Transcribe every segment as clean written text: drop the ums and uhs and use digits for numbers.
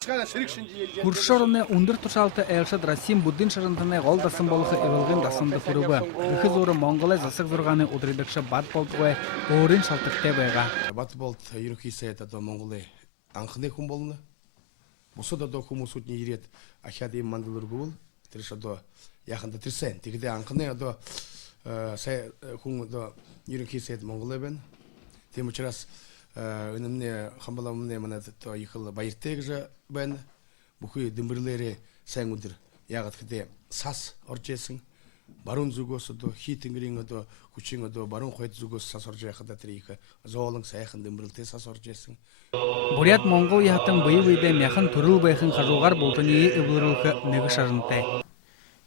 Куршорны унdur тушалты Элшад Расим буддин шарынтыны голдасын болығы эвелген дасынды фурубы. Үхі зоры Монголай засық зорғаны удридықшы бат болдығы орын шалтықтай байға. Бат болд юрки сайта до Монголай анхны хум болны. Бусо да до хуму сутни ирет ахяды мандалыр гул. Триша до яхында трисен. Тигде анхны до сай хум до юрки сайт Монголай бен. Тем учрас önümne hambalamne mana to yıkıl bayırtega ben bu kuy dimbirleri sengündür yağıt kide sas orçesın barun zugosu do hitingringo do kuçingo do barun koyt zugos sas orçaya kadar trika zolun sayxın dimbirlte sas orçesın Бурят Монгол яхтын быйы-быйда мяхын турыл байхын қажуғар болтыны ыбылырылқы нығы шарынтай.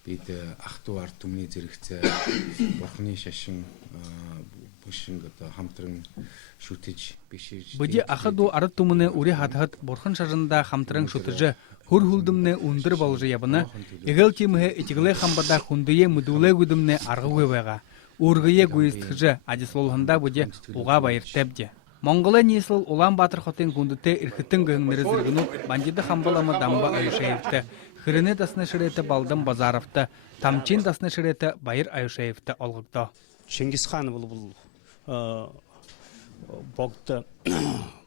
Бид ахту артумны зэрэгцээ бурхны шашин бушингото хамтран шүтэж бишиж Быди ахаду арат тумыны ури хатхат борхан шарында хамтран шүтëжы хур хулдымны ундыр балжы ябыны эгел тимыхы этигле хамбада хундые мудуле гудымны аргы байга ургые гуистхжы адислолханда быди уга байыр тебде. Монголы несіл Улан Батыр хотын күндіте ирхіттің гыңныры зіргіну бандиды хамбаламы дамба айышайыпты. Хырыны дасны шыреті балдым базаровты, тамчин дасны шыреті байыр айышайыпты олғықты. Чингис хан бұл боқты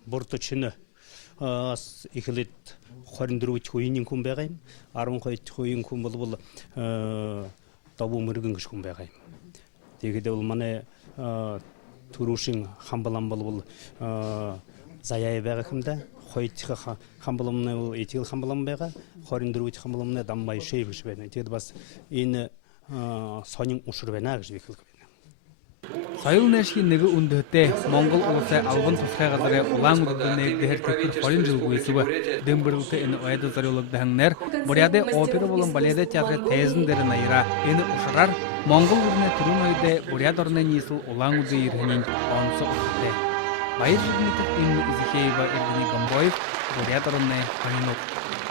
бұртычыны ихілет қорындыруыт хойынын күн бәғайым, арвын қойт хойын күн бұл табу мүргін күш күн бәғайым. Дегеде бұл маны Турушин хамбалам бұл заяй бәға кімді, қойтығы хамбаламны бұл етел хамбалам бәға, қорындыруыт хамбаламны дамбай шейбіш бәні. Тегеді бас ені сонын ұшыр бәні ағыш бекіл көбені. Сайыл нәшкі нығы үндіхті Монгол ұлысы албын тұсқа ғадыры ұлан ұрдыны дәхір көкір қорын жыл көйсібі. Дымбырылты әні ойады зарылық дәңнер, бұряды опері болын баледы театры тәзіндерін айыра. Әні ұшырар, Монгол үріне түрін ойды бұряд орны несіл ұлан ұзы ерінен онсы ұқты. Байыр жүрметік әні Изихеева Эрдені Гамбоев, бұряд орны қайын ұқты.